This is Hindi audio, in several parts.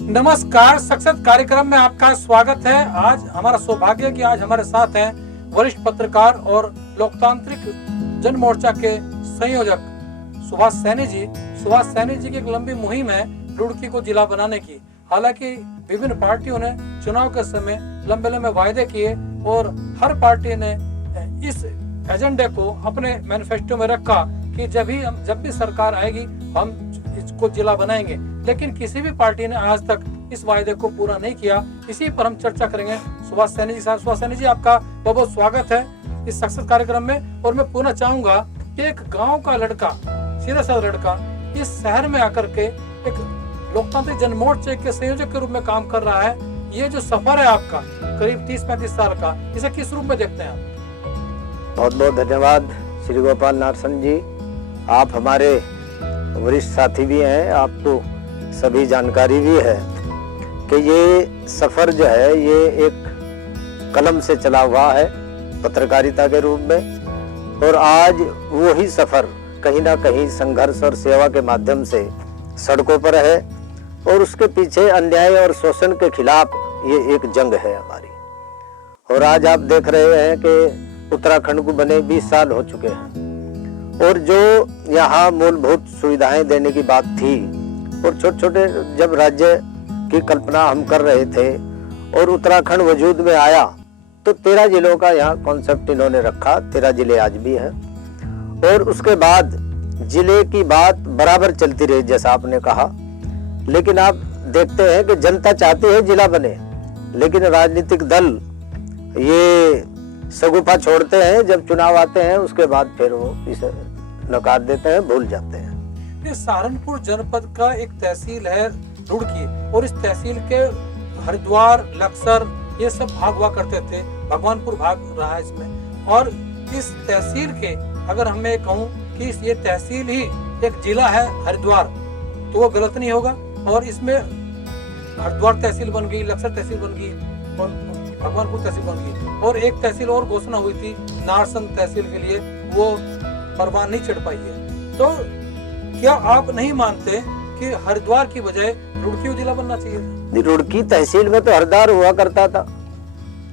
नमस्कार, सक्सेस कार्यक्रम में आपका स्वागत है। आज हमारा सौभाग्य है कि आज हमारे साथ हैं वरिष्ठ पत्रकार और लोकतांत्रिक जन मोर्चा के संयोजक सुभाष सैनी जी। सुभाष सैनी जी की एक लंबी मुहिम है रुड़की को जिला बनाने की। हालांकि विभिन्न पार्टियों ने चुनाव के समय लंबे लंबे वायदे किए और हर पार्टी ने इस एजेंडे को अपने मैनिफेस्टो में रखा कि जब भी सरकार आएगी हम इसको जिला बनाएंगे, लेकिन किसी भी पार्टी ने आज तक इस वायदे को पूरा नहीं किया। इसी पर हम चर्चा करेंगे सुभाष सैनी जी साहब। सुभाष सैनी जी, आपका बहुत बहुत स्वागत है इस सक्सेस कार्यक्रम में। और मैं पूछना चाहूंगा कि एक गांव का लड़का, सीधा साधा लड़का, इस शहर में आकर के एक लोकतांत्रिक जनमोर्चे के संयोजक के रूप में काम कर रहा है। ये जो सफर है आपका करीब 30-35 साल का, इसे किस रूप में देखते हैं आप? बहुत बहुत धन्यवाद श्री गोपाल नारसन जी। आप हमारे वरिष्ठ साथी भी हैं, आपको सभी जानकारी भी है कि ये सफर जो है ये एक कलम से चला हुआ है पत्रकारिता के रूप में, और आज वही सफर कहीं ना कहीं संघर्ष और सेवा के माध्यम से सड़कों पर है, और उसके पीछे अन्याय और शोषण के खिलाफ ये एक जंग है हमारी। और आज आप देख रहे हैं कि उत्तराखंड को बने 20 साल हो चुके हैं, और जो यहाँ मूलभूत सुविधाएं देने की बात थी, और छोटे छोटे जब राज्य की कल्पना हम कर रहे थे और उत्तराखंड वजूद में आया तो 13 जिलों का यहाँ कॉन्सेप्ट इन्होंने रखा। 13 जिले आज भी हैं, और उसके बाद जिले की बात बराबर चलती रही जैसा आपने कहा। लेकिन आप देखते हैं कि जनता चाहती है जिला बने, लेकिन राजनीतिक दल ये सगुफा छोड़ते हैं। जब चुनाव आते हैं उसके बाद फिर वो इसे नकार देते हैं, भूल जाते हैं। ये सहारनपुर जनपद का एक तहसील है रुड़की, और इस तहसील के हरिद्वार, लक्सर ये सब भाग हुआ करते थे। भगवानपुर भाग रहा है इसमें। और इस तहसील के अगर हमें कहूँ कि ये तहसील ही एक जिला है हरिद्वार, तो वो गलत नहीं होगा। और इसमें हरिद्वार तहसील बन गई, लक्सर तहसील बन गई और भगवानपुर तहसील बन गई, और एक तहसील और घोषणा हुई थी नारसन तहसील के लिए, वो परवान नहीं चढ़ पाई है। तो क्या आप नहीं मानते कि हरिद्वार की बजाय रुड़की जिला बनना चाहिए? रुड़की तहसील में तो हरिद्वार हुआ करता था,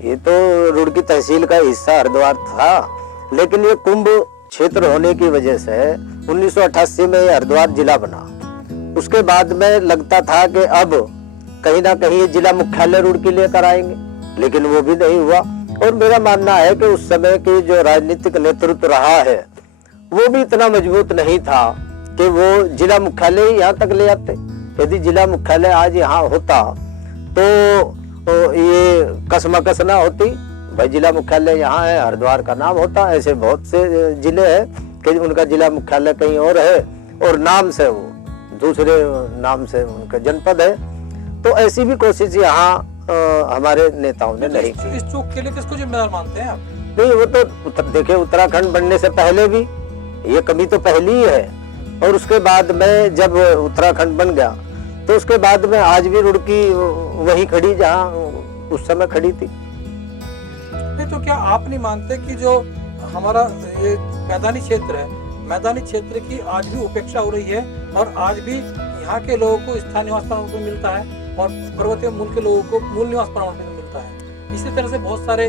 ये तो रुड़की तहसील का हिस्सा हरिद्वार था। लेकिन ये कुंभ क्षेत्र होने की वजह से 1988 में हरिद्वार जिला बना। उसके बाद में लगता था कि अब कहीं ना कहीं ये जिला मुख्यालय रुड़की लेकर आएंगे, लेकिन वो भी नहीं हुआ। और मेरा मानना है कि उस समय के जो राजनीतिक नेतृत्व रहा है वो भी इतना मजबूत नहीं था कि वो जिला मुख्यालय यहाँ तक ले आते। यदि जिला मुख्यालय आज यहाँ होता तो ये कसमकस ना होती, भाई जिला मुख्यालय यहाँ है, हरिद्वार का नाम होता। ऐसे बहुत से जिले हैं कि उनका जिला मुख्यालय कहीं और है और नाम से वो दूसरे नाम से उनका जनपद है। तो ऐसी भी कोशिश यहाँ हमारे नेताओं ने नहीं की। इस चूक के लिए किसको जिम्मेदार मानते हैं आप? नहीं, वो तो देखिए उत्तराखंड बनने से पहले भी ये कमी तो पहली ही है, और उसके बाद में जब उत्तराखंड बन गया तो उसके बाद में आज भी रुड़की वही खड़ी जहाँ उस समय खड़ी थी। नहीं, तो क्या आप नहीं मानते कि जो हमारा ये मैदानी क्षेत्र है, मैदानी क्षेत्र की आज भी उपेक्षा हो रही है, और आज भी यहाँ के लोगों को स्थायी निवास प्रमाण पत्र मिलता है और पर्वतीय मूल के लोगों को मूल निवास प्रमाण पत्र मिलता है। इसी तरह से बहुत सारे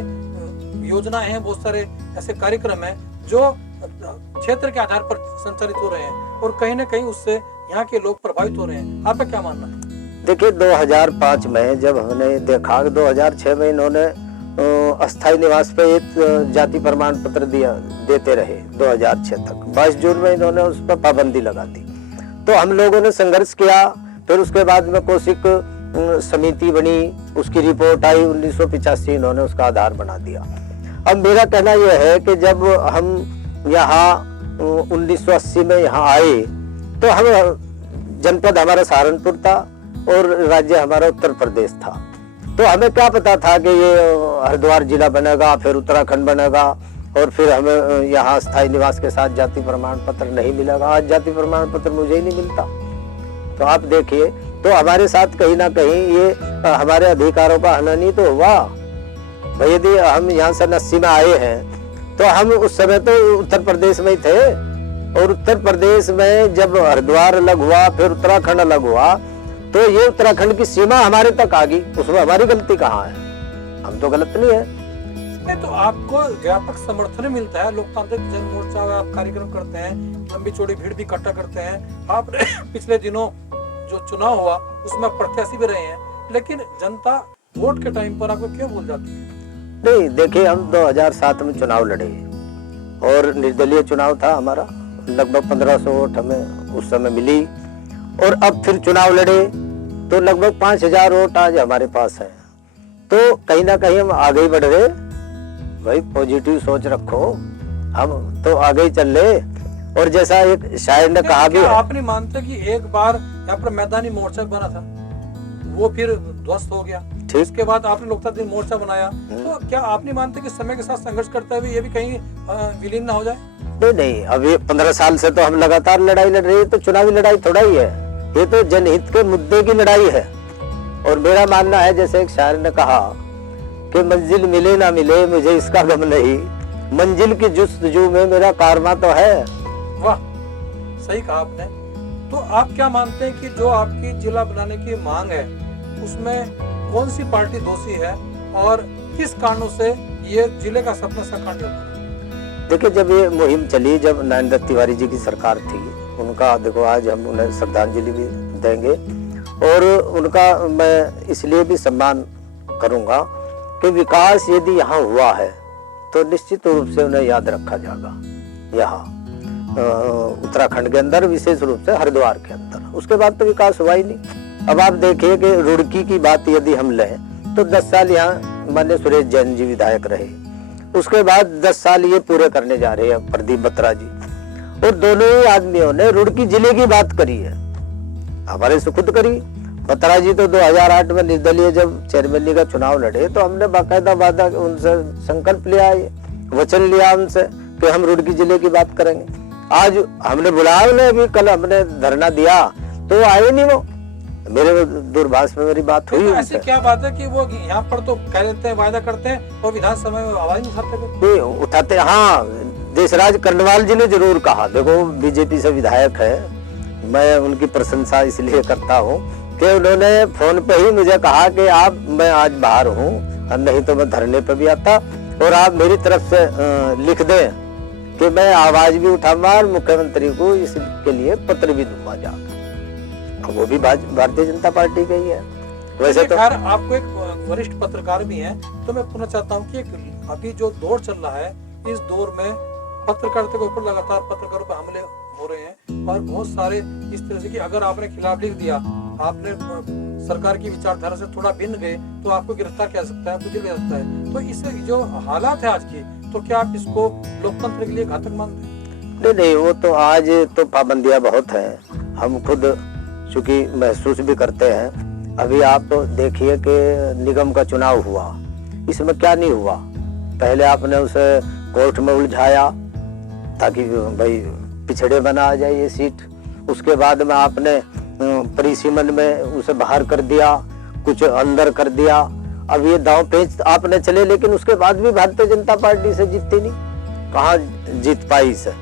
योजनाएं हैं, बहुत सारे ऐसे कार्यक्रम हैं जो क्षेत्र के आधार पर संचालित हो रहे हैं, और कहीं ना कहीं उससे यहाँ के लोग प्रभावित हो रहे हैं। आपका क्या मानना है? देखिए 2005 में जब हमने देखा, 2006 में इन्होंने अस्थायी निवास पे एक जाति प्रमाण पत्र देते रहे 2006 तक। 22 जून में इन्होंने उस पर पाबंदी लगा दी। तो हम लोगों ने संघर्ष किया, फिर उसके बाद में कौशिक समिति बनी, उसकी रिपोर्ट आई 1985, इन्होंने उसका आधार बना दिया। अब मेरा कहना यह है कि जब हम यहाँ 1980 में यहाँ आए तो हम जनपद हमारा सहारनपुर था और राज्य हमारा उत्तर प्रदेश था। तो हमें क्या पता था कि ये हरिद्वार जिला बनेगा, फिर उत्तराखंड बनेगा, और फिर हमें यहाँ स्थायी निवास के साथ जाति प्रमाण पत्र नहीं मिलेगा। आज जाति प्रमाण पत्र मुझे ही नहीं मिलता। तो आप देखिए, तो हमारे साथ कहीं ना कहीं ये हमारे अधिकारों का हनन ही तो हुआ। भाई यदि हम यहाँ से 80 में आए हैं तो हम उस समय तो उत्तर प्रदेश में ही थे, और उत्तर प्रदेश में जब हरिद्वार अलग हुआ, फिर उत्तराखंड अलग हुआ, तो ये उत्तराखंड की सीमा हमारे तक आ गई, उसमें हमारी गलती कहाँ है? हम तो गलत नहीं है। नहीं, तो आपको व्यापक समर्थन मिलता है, लोकतांत्रिक जनमोर्चा आप कार्यक्रम करते हैं, लंबी चौड़ी भीड़ भी इकट्ठा करते हैं। आपने पिछले दिनों जो चुनाव हुआ उसमें प्रत्याशी भी रहे हैं, लेकिन जनता वोट के टाइम पर आपको क्यों भूल जाती है? नहीं देखिए, हम 2007 में चुनाव लड़े और निर्दलीय चुनाव था हमारा, लगभग 1500 वोट हमें उस समय मिली। और अब फिर चुनाव लड़े तो लगभग 5000 वोट आज हमारे पास है। तो कहीं ना कहीं हम आगे ही बढ़ रहे। भाई पॉजिटिव सोच रखो, हम तो आगे ही चल रहे। और जैसा एक शायर ने कहा भी है, आप नहीं मानते कि एक बार यहाँ पर मैदानी मोर्चा बना था, वो फिर ध्वस्त हो गया, ठीक। उसके बाद आपने लोकतांत्रिक मोर्चा बनाया, तो क्या आप नहीं मानते कि समय के साथ संघर्ष करते हुए ये भी कहीं विलीन ना हो जाए? नहीं, अभी 15 साल से तो हम लगातार लड़ाई लड़ रहे हैं। तो चुनावी लड़ाई थोड़ा ही है, ये तो जनहित के मुद्दे की लड़ाई है। और मेरा मानना है, जैसे एक शायर ने कहा कि मंजिल मिले ना मिले मुझे इसका गम नहीं, मंजिल की जुस्तजू में मेरा कारवा तो है। वाह, सही कहा आपने। तो आप क्या मानते हैं कि जो आपकी जिला बनाने की मांग है उसमें कौन सी पार्टी दोषी है और किस कारणों से ये जिले का सपना साकार नहीं होता? देखिए, जब ये मुहिम चली, जब नरेंद्र तिवारी जी की सरकार थी, उनका देखो आज हम उन्हें श्रद्धांजलि भी देंगे। और उनका मैं इसलिए भी सम्मान करूंगा कि विकास यदि यहाँ हुआ है तो निश्चित रूप से उन्हें याद रखा जाएगा। यहाँ उत्तराखंड के अंदर, विशेष रूप से हरिद्वार के अंदर, उसके बाद तो विकास हुआ ही नहीं। अब आप देखिए कि रुड़की की बात यदि हम लें तो 10 साल यहाँ माननीय सुरेश जैन जी विधायक रहे, उसके बाद 10 साल ये पूरे करने जा रहे हैं प्रदीप बत्रा जी। और दोनों ही आदमियों ने रुड़की जिले की बात करी है, हमारे से खुद करी। बत्रा जी तो 2008 में निर्दलीय जब चेयरमैन का चुनाव लड़े तो हमने बाकायदा वादा उनसे संकल्प लिया, वचन लिया उनसे कि हम रुड़की जिले की बात करेंगे। आज हमने बुलाया उन्हें, अभी कल हमने धरना दिया तो आए नहीं वो। मेरे दूरभाष में मेरी बात हुई। तो ऐसी क्या बात है कि वो यहाँ पर तो कह देते हैं, वायदा करते हैं और विधानसभा में आवाज नहीं उठाते? हाँ, देशराज कर्णवाल जी ने जरूर कहा। देखो, बीजेपी से विधायक है, मैं उनकी प्रशंसा इसलिए करता हूँ कि उन्होंने फोन पे ही मुझे कहा कि आप, मैं आज बाहर हूँ, नहीं तो मैं धरने पे भी आता, और आप मेरी तरफ से लिख दें कि मैं आवाज भी उठाऊंगा और मुख्यमंत्री को इसके लिए पत्र भी दूंगा जाकर। वो भी भारतीय जनता पार्टी का ही है। वैसे तो आपको एक वरिष्ठ पत्रकार भी हैं, तो मैं पूछना चाहता हूँ कि अभी जो दौर चल रहा है, इस दौर में पत्रकारिता के ऊपर लगातार पत्रकारों पर हमले हो रहे हैं और बहुत सारे इस तरह से कि अगर आपने खिलाफ लिख दिया, आपने सरकार की विचारधारा से थोड़ा भिन्न गए तो आपको गिरफ्तार किया जा सकता है, कुछ किया सकता है। तो इससे जो हालात है आज की, तो क्या आप इसको लोकतंत्र के लिए घातक मानते हैं? नहीं, वो तो आज तो पाबंदियां बहुत हैं, हम खुद चूंकि महसूस भी करते हैं। अभी आप तो देखिए कि निगम का चुनाव हुआ, इसमें क्या नहीं हुआ। पहले आपने उसे कोर्ट में उलझाया ताकि भाई पिछड़े बना आ जाए ये सीट, उसके बाद में आपने परिसीमन में उसे बाहर कर दिया, कुछ अंदर कर दिया। अब ये दांव पेच आपने चले, लेकिन उसके बाद भी भारतीय जनता पार्टी से जीतती नहीं, कहाँ जीत पाई इसे।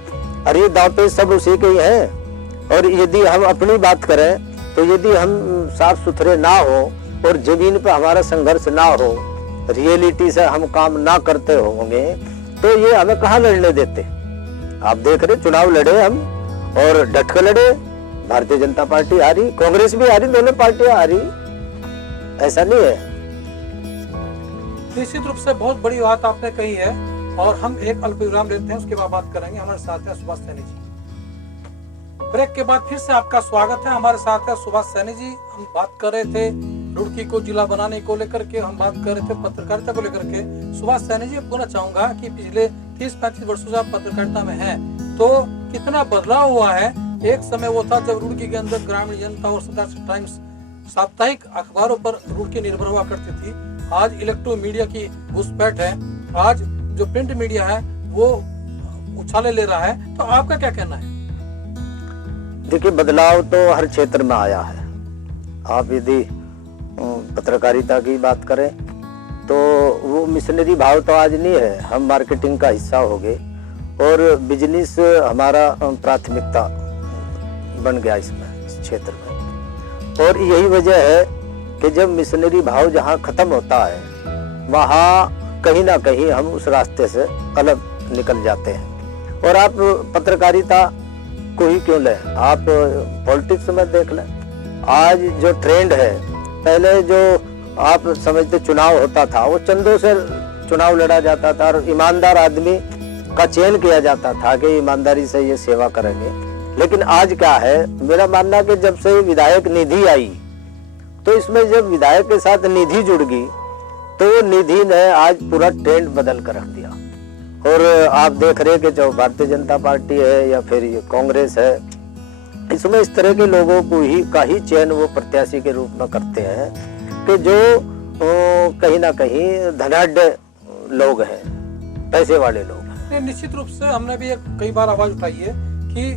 अरे ये दांव पेच सब उसी के ही है। और यदि हम अपनी बात करें तो यदि हम साफ सुथरे ना हो और जमीन पर हमारा संघर्ष ना हो, रियलिटी से हम काम ना करते होंगे, तो ये हमें कहाँ लड़ने देते। आप देख रहे, चुनाव लड़े हम और डट कर लड़े, भारतीय जनता पार्टी हारी, कांग्रेस भी हारी, दोनों पार्टियां हारी, ऐसा नहीं है। निश्चित रूप से बहुत बड़ी बात आपने कही है और हम एक अल्प विराम लेते हैं, उसके बाद बात करेंगे। हमारे साथ है सुभाष सैनी जी। ब्रेक के बाद फिर से आपका स्वागत है। हमारे साथ है सुभाष सैनी जी। हम बात कर रहे थे रुड़की को जिला बनाने को लेकर के, हम बात कर रहे थे पत्रकारिता को लेकर के। सुभाष सैनी जी, पूछना चाहूंगा कि पिछले 30-35 वर्षों से आप पत्रकारिता में हैं, तो कितना बदलाव हुआ है? एक समय वो था जब रुड़की के अंदर ग्रामीण जनता और सदाशत टाइम्स साप्ताहिक अखबारों पर रुड़की निर्भर हुआ करती थी। आज इलेक्ट्रो मीडिया की घुसपैठ है, आज जो प्रिंट मीडिया है वो उछाले ले रहा है, तो आपका क्या कहना है? देखिए, बदलाव तो हर क्षेत्र में आया है। आप यदि पत्रकारिता की बात करें तो वो मिशनरी भाव तो आज नहीं है, हम मार्केटिंग का हिस्सा हो गए और बिजनेस हमारा प्राथमिकता बन गया इसमें, इस क्षेत्र में। और यही वजह है कि जब मिशनरी भाव जहाँ खत्म होता है वहाँ कहीं ना कहीं हम उस रास्ते से अलग निकल जाते हैं। और आप पत्रकारिता को ही क्यों लें, आप पॉलिटिक्स में देख लें। आज जो ट्रेंड है, पहले जो आप समझते चुनाव होता था वो चंदों से चुनाव लड़ा जाता था और ईमानदार आदमी का चयन किया जाता था कि ईमानदारी से ये सेवा करेंगे। लेकिन आज क्या है, मेरा मानना कि जब से विधायक निधि आई तो इसमें जब विधायक के साथ निधि जुड़ गई तो निधि ने आज पूरा ट्रेंड बदल कर रख दिया। और आप देख रहे कि जो भारतीय जनता पार्टी है या फिर ये कांग्रेस है, इसमें इस तरह के लोगों को ही चयन वो प्रत्याशी के रूप में करते हैं कि जो कहीं ना कहीं धनाढ़ लोग हैं, पैसे वाले लोग हैं। निश्चित रूप से हमने भी कई बार आवाज उठाई है कि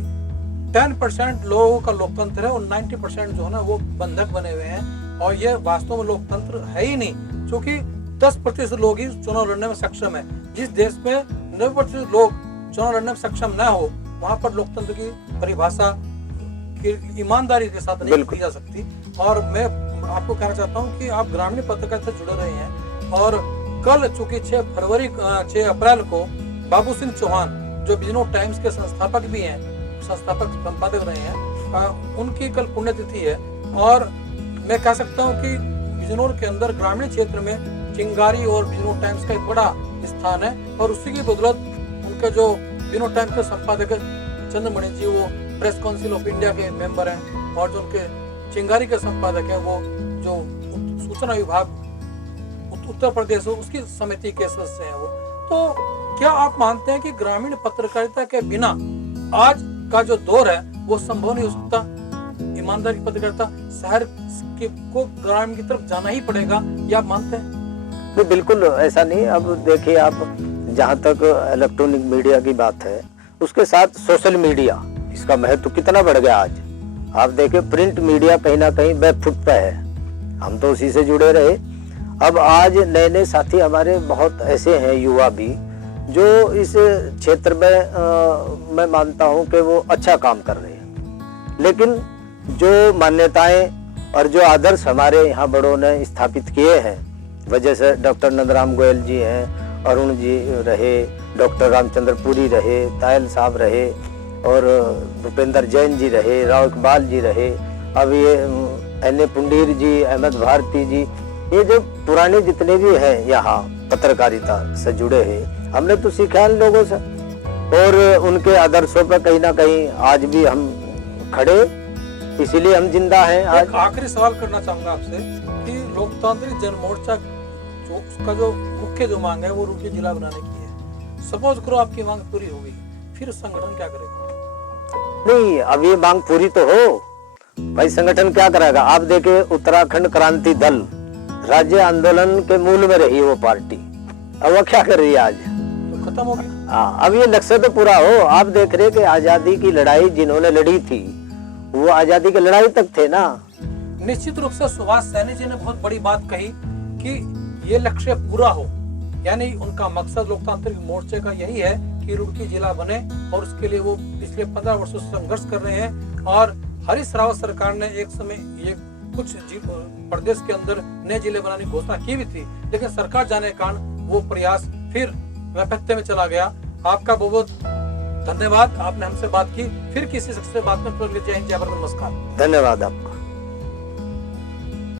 10% लोगों का लोकतंत्र है और 90% जो है ना वो बंधक बने हुए हैं, और ये वास्तव में लोकतंत्र है ही नहीं, क्योंकि 10% लोग ही चुनाव लड़ने में सक्षम है। जिस देश में 90% लोग चुनाव लड़ने में सक्षम न हो, वहाँ पर लोकतंत्र की परिभाषा ईमानदारी के साथ नहीं की जा सकती। और मैं आपको कहना चाहता हूँ कि आप ग्रामीण पत्रकारिता से जुड़े रहे हैं, और कल चूंकि 6 अप्रैल को बाबू सिंह चौहान जो बिजनौर टाइम्स के संस्थापक भी हैं, संस्थापक संपादक रहे हैं, उनकी कल पुण्यतिथि है। और मैं कह सकता हूँ कि बिजनौर के अंदर ग्रामीण क्षेत्र में चिंगारी और बिजनौर टाइम्स का एक बड़ा स्थान है, और उसी की बदौलत उनके जो बिजनौर टाइम्स के संपादक चंद्रमणि जी वो प्रेस काउंसिल ऑफ इंडिया के मेंबर हैं, और जो उनके चिंगारी के संपादक हैं वो जो सूचना विभाग उत्तर प्रदेश उसकी समिति के सदस्य हैं वो। तो क्या आप मानते हैं कि ग्रामीण पत्रकारिता के बिना आज का जो दौर है वो संभव नहीं हो सकता? ईमानदारी पत्रकारिता शहर को ग्रामीण की तरफ जाना ही पड़ेगा, या आप मानते हैं? नहीं, बिल्कुल ऐसा नहीं। अब देखिए, आप जहाँ तक इलेक्ट्रॉनिक मीडिया की बात है, उसके साथ सोशल मीडिया, इसका महत्व कितना बढ़ गया आज। आप देखिए, प्रिंट मीडिया कहीं ना कहीं बैकफुट पे है, हम तो उसी से जुड़े रहे। अब आज नए नए साथी हमारे बहुत ऐसे हैं, युवा भी, जो इस क्षेत्र में मैं मानता हूं कि वो अच्छा काम कर रहे हैं। लेकिन जो मान्यताएं और जो आदर्श हमारे यहाँ बड़ों ने स्थापित किए हैं, वजह से डॉक्टर नंदराम गोयल जी हैं, अरुण जी रहे, डॉक्टर रामचंद्र पुरी रहे, तायल साहब रहे, और भूपेंद्र जैन जी रहे, राव इकबाल जी रहे, अब ये एन ए पुंडीर जी, अहमद भारती जी, ये जो पुराने जितने भी हैं यहाँ पत्रकारिता से जुड़े हैं, हमने तो सीखा इन लोगों से, और उनके आदर्शों पर कहीं ना कहीं आज भी हम खड़े, इसीलिए हम जिंदा हैं। आज आखिरी सवाल करना चाहूंगा आपसे कि लोकतांत्रिक जनमोर्चा जो उसका जो मुख्य जो मांग है वो रुड़की जिला बनाने की है। सपोज करो आपकी मांग पूरी हो गई, फिर संगठन क्या करेगा? नहीं, अब ये मांग पूरी तो हो भाई, संगठन क्या करेगा? आप देखे, उत्तराखंड क्रांति दल राज्य आंदोलन के मूल में रही वो पार्टी, अब वो क्या कर रही है? आज तो खत्म हो गया। हाँ, अब ये लक्ष्य तो पूरा हो। आप देख रहे कि आजादी की लड़ाई जिन्होंने लड़ी थी वो आजादी की लड़ाई तक थे ना। निश्चित रूप से सुभाष सैनी जी ने बहुत बड़ी बात कही कि ये लक्ष्य पूरा हो, यानी उनका मकसद लोकतांत्रिक मोर्चे का यही है कि रुड़की जिला बने, और उसके लिए वो पिछले 15 वर्षों से संघर्ष कर रहे हैं। और हरीश रावत सरकार ने एक समय ये कुछ प्रदेश के अंदर नए जिले बनाने की घोषणा की भी थी, लेकिन सरकार जाने के कारण वो प्रयास फिर वैपत्य में चला गया। आपका बहुत धन्यवाद, आपने हमसे बात की। फिर किसी शख्स से बात में जय हिंद, जय भारत, नमस्कार। धन्यवाद आपको।